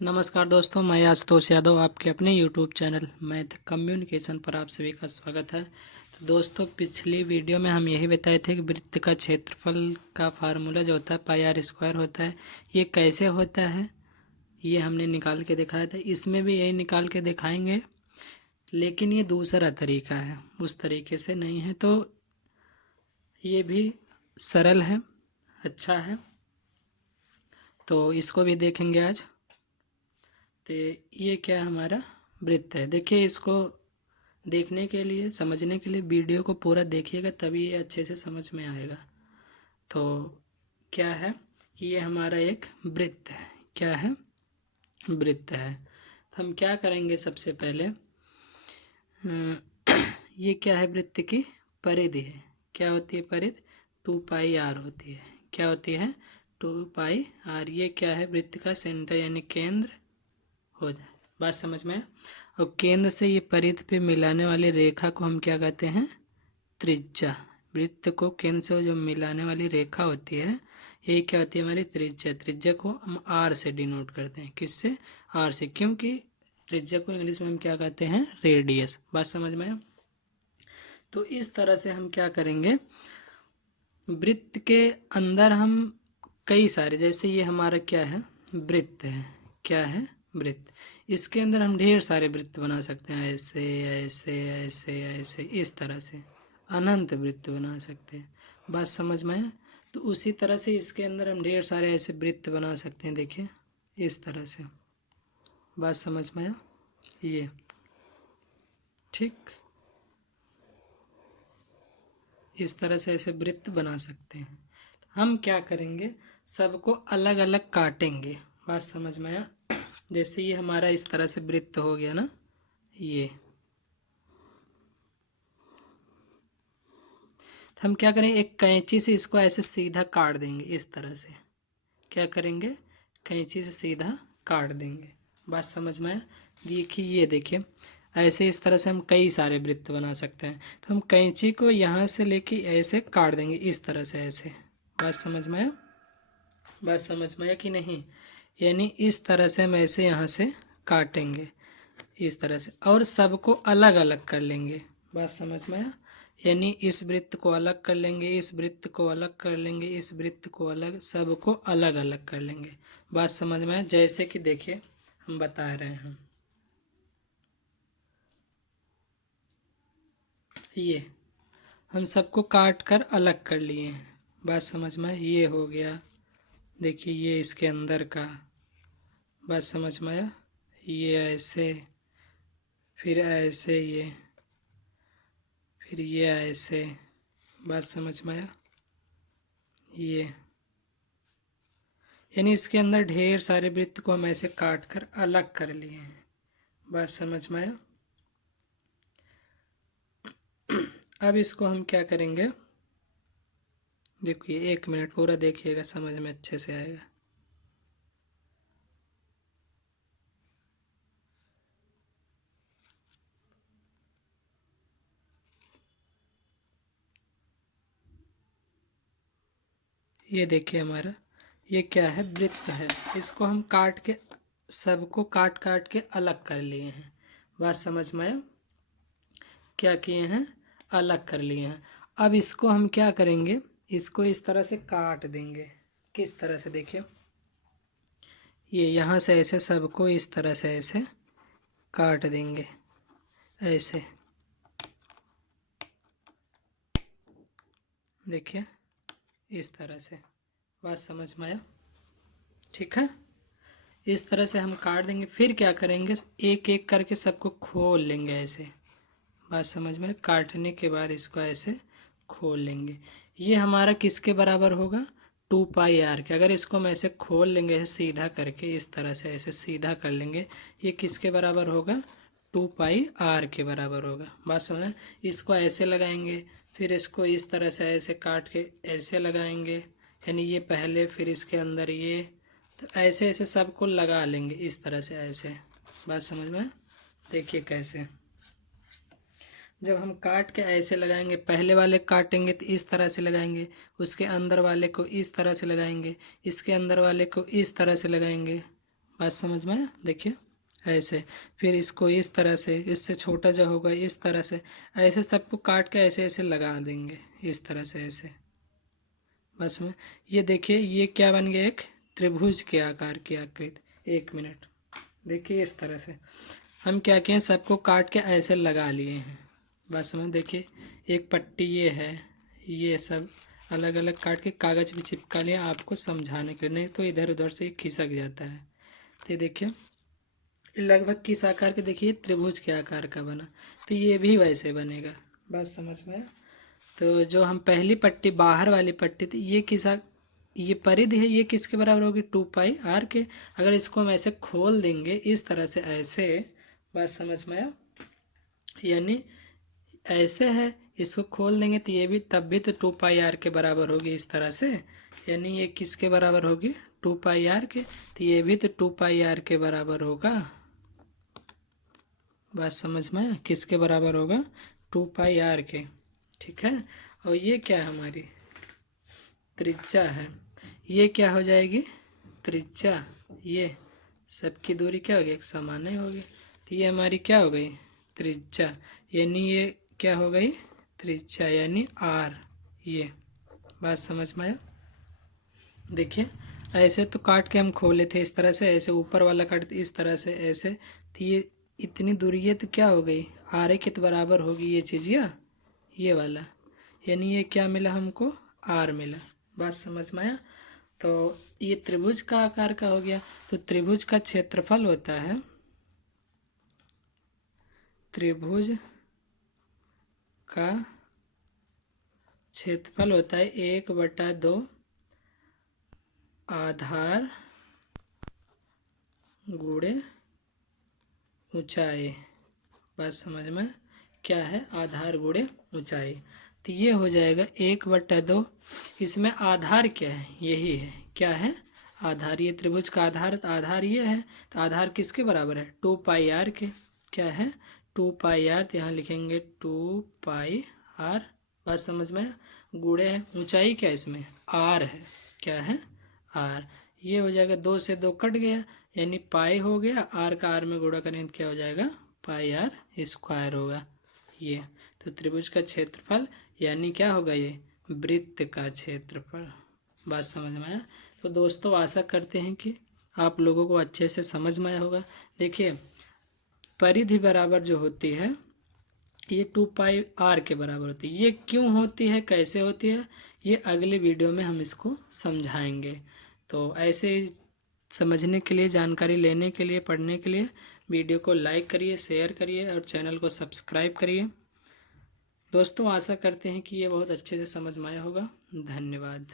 नमस्कार दोस्तों, मैं आशुतोष यादव आपके अपने यूट्यूब चैनल मैथ कम्युनिकेशन पर आप सभी का स्वागत है। तो दोस्तों, पिछली वीडियो में हम यही बताए थे कि वृत्त का क्षेत्रफल का फार्मूला जो होता है पाई आर स्क्वायर होता है। ये कैसे होता है ये हमने निकाल के दिखाया था। इसमें भी यही निकाल के दिखाएंगे, लेकिन ये दूसरा तरीका है, उस तरीके से नहीं है। तो ये भी सरल है, अच्छा है, तो इसको भी देखेंगे आज। तो ये क्या हमारा वृत्त है। देखिए, इसको देखने के लिए, समझने के लिए वीडियो को पूरा देखिएगा, तभी ये अच्छे से समझ में आएगा। तो क्या है कि ये हमारा एक वृत्त है। क्या है? वृत्त है। तो हम क्या करेंगे, सबसे पहले ये क्या है, वृत्त की परिधि है। क्या होती है परिधि? 2πr होती है। क्या होती है? 2πr। ये क्या है? वृत्त का सेंटर यानी केंद्र हो जाए। बात समझ में? और केंद्र से ये परिधि पे मिलाने वाली रेखा को हम क्या कहते हैं? त्रिज्या। वृत्त को केंद्र से जो मिलाने वाली रेखा होती है, ये क्या होती है? हमारी त्रिज्या। त्रिज्या को हम आर से डिनोट करते हैं। किससे? आर से। क्योंकि त्रिज्या को इंग्लिश में हम क्या कहते हैं? रेडियस। बात समझ में? तो इस तरह से हम क्या करेंगे, वृत्त के अंदर हम कई सारे, जैसे ये हमारा क्या है? वृत्त है। क्या है? वृत्त। इसके अंदर हम ढेर सारे वृत्त बना सकते हैं, ऐसे ऐसे ऐसे ऐसे, इस तरह से अनंत वृत्त बना सकते हैं। बात समझ में आया? तो उसी तरह से इसके अंदर हम ढेर सारे ऐसे वृत्त बना सकते हैं। देखिए, इस तरह से। बात समझ में आया? ये ठीक, इस तरह से ऐसे वृत्त बना सकते हैं। हम क्या करेंगे, सबको अलग अलग काटेंगे। बात समझ में आया? जैसे ये हमारा इस तरह से वृत्त हो गया ना, ये। तो हम क्या करेंगे, एक कैंची से इसको ऐसे सीधा काट देंगे, इस तरह से। क्या करेंगे? कैंची से सीधा काट देंगे। बात समझ में आया? देखिए, ये देखिए, ऐसे इस तरह से हम कई सारे वृत्त बना सकते हैं। तो हम कैंची को यहाँ से लेके ऐसे काट देंगे, इस तरह से ऐसे। बात समझ में आया? बात समझ में आया कि नहीं? यानी इस तरह से हम ऐसे यहाँ से काटेंगे, इस तरह से, और सबको अलग अलग कर लेंगे। बात समझ में आया? यानी इस वृत्त को अलग कर लेंगे, इस वृत्त को अलग कर लेंगे, इस वृत्त को अलग, सबको अलग अलग कर लेंगे। बात समझ में आया? जैसे कि देखिए, हम बता रहे हैं, ये हम सबको काट कर अलग कर लिए हैं। बात समझ में आया? ये हो गया, देखिए, ये इसके अंदर का। बात समझ में आया? ये ऐसे, फिर ऐसे, ये, फिर ये ऐसे। बात समझ में आया? ये, यानी इसके अंदर ढेर सारे वृत्त को हम ऐसे काट कर अलग कर लिए हैं। बात समझ में आया? अब इसको हम क्या करेंगे, देखिए, 1 मिनट पूरा देखिएगा, समझ में अच्छे से आएगा। ये देखिए, हमारा ये क्या है? वृत्त है। इसको हम काट के, सबको काट काट के अलग कर लिए हैं। बात समझ में आया? क्या किए हैं? अलग कर लिए हैं। अब इसको हम क्या करेंगे, इसको इस तरह से काट देंगे। किस तरह से? देखिए, ये यहाँ से ऐसे सबको इस तरह से ऐसे काट देंगे, ऐसे। देखिए, इस तरह से। बात समझ में आया? ठीक है, इस तरह से हम काट देंगे। फिर क्या करेंगे, एक एक करके सबको खोल लेंगे ऐसे। बात समझ में? काटने के बाद इसको ऐसे खोल लेंगे। ये हमारा किसके बराबर होगा? 2πr के। अगर इसको हम ऐसे खोल लेंगे, ऐसे सीधा करके, इस तरह से ऐसे सीधा कर लेंगे, ये किसके बराबर होगा? 2πr के बराबर होगा। बात समझ? इसको ऐसे लगाएंगे, फिर इसको इस तरह से ऐसे काट के ऐसे लगाएंगे, यानी ये पहले, फिर इसके अंदर ये। तो ऐसे ऐसे सबको लगा लेंगे, इस तरह से ऐसे। बात समझ में? देखिए कैसे, जब हम काट के ऐसे लगाएंगे, पहले वाले काटेंगे तो इस तरह से लगाएंगे, उसके अंदर वाले को इस तरह से लगाएंगे, इसके अंदर वाले को इस तरह से लगाएंगे। बात समझ में आया? देखिए ऐसे, फिर इसको इस तरह से, इससे छोटा जो होगा इस तरह से, ऐसे सबको काट के ऐसे ऐसे लगा देंगे इस तरह से ऐसे। बस में ये देखिए ये क्या बन गया, एक त्रिभुज के आकार की आकृति। 1 मिनट, देखिए इस तरह से हम क्या किए, सबको काट के ऐसे लगा लिए हैं। बस में देखिए एक पट्टी ये है, ये सब अलग अलग काट के कागज़ भी चिपका लिया आपको समझाने के लिए, नहीं तो इधर उधर से खिसक जाता है। तो ये देखिए लगभग किस आकार के, देखिए त्रिभुज के आकार का बना, तो ये भी वैसे बनेगा। बात समझ में आया? तो जो हम पहली पट्टी बाहर वाली पट्टी थी ये ये परिधि है, ये किसके बराबर होगी, 2πr के। अगर इसको हम ऐसे खोल देंगे इस तरह से ऐसे, बात समझ में आया? यानी ऐसे है, इसको खोल देंगे तो ये भी तब भी तो 2πr के बराबर होगी इस तरह से। यानी ये किसके बराबर होगी, 2πr के, तो ये भी तो 2πr के बराबर होगा। बात समझ में आया? किसके बराबर होगा, 2πr के। ठीक है, और ये क्या है, हमारी त्रिज्या है। ये क्या हो जाएगी, त्रिज्या, ये सबकी दूरी क्या होगी, एक समान ही होगी। तो ये हमारी क्या हो गई, त्रिज्या। यानी ये क्या हो गई, त्रिज्या यानी आर। ये बात समझ में आया? देखिए ऐसे तो काट के हम खोले थे इस तरह से, ऐसे ऊपर वाला काट इस तरह से ऐसे, तो ये इतनी दूरी ये तो क्या हो गई, आर के तो बराबर होगी ये चीज़, ये वाला। यानी ये क्या मिला हमको, आर मिला। बात समझ में आया? तो ये त्रिभुज का आकार का हो गया। तो त्रिभुज का क्षेत्रफल होता है, त्रिभुज का क्षेत्रफल होता है 1/2 आधार गुणे ऊंचाई। बात समझ में क्या है, आधार गुणे ऊंचाई। तो ये हो जाएगा 1/2, इसमें आधार क्या है, यही है, क्या है, आधार। ये त्रिभुज का आधार, आधार ये है, तो आधार किसके बराबर है, 2πr के। क्या है, 2πr, तो यहाँ लिखेंगे 2πr। बात समझ में, गुणे है, ऊंचाई क्या है इसमें, आर है, क्या है, आर। ये हो जाएगा, 2 से 2 कट गया, यानी पाई हो गया, आर का आर में गुणा करें तो क्या हो जाएगा, πr स्क्वायर होगा ये। तो त्रिभुज का क्षेत्रफल यानी क्या होगा, ये वृत्त का क्षेत्रफल। बात समझ में आया? तो दोस्तों आशा करते हैं कि आप लोगों को अच्छे से समझ में आया होगा। देखिए परिधि बराबर जो होती है ये 2πr के बराबर होती है। ये क्यों होती है, कैसे होती है, ये अगले वीडियो में हम इसको समझाएंगे। तो ऐसे समझने के लिए, जानकारी लेने के लिए, पढ़ने के लिए वीडियो को लाइक करिए, शेयर करिए और चैनल को सब्सक्राइब करिए। दोस्तों आशा करते हैं कि ये बहुत अच्छे से समझ में आया होगा। धन्यवाद।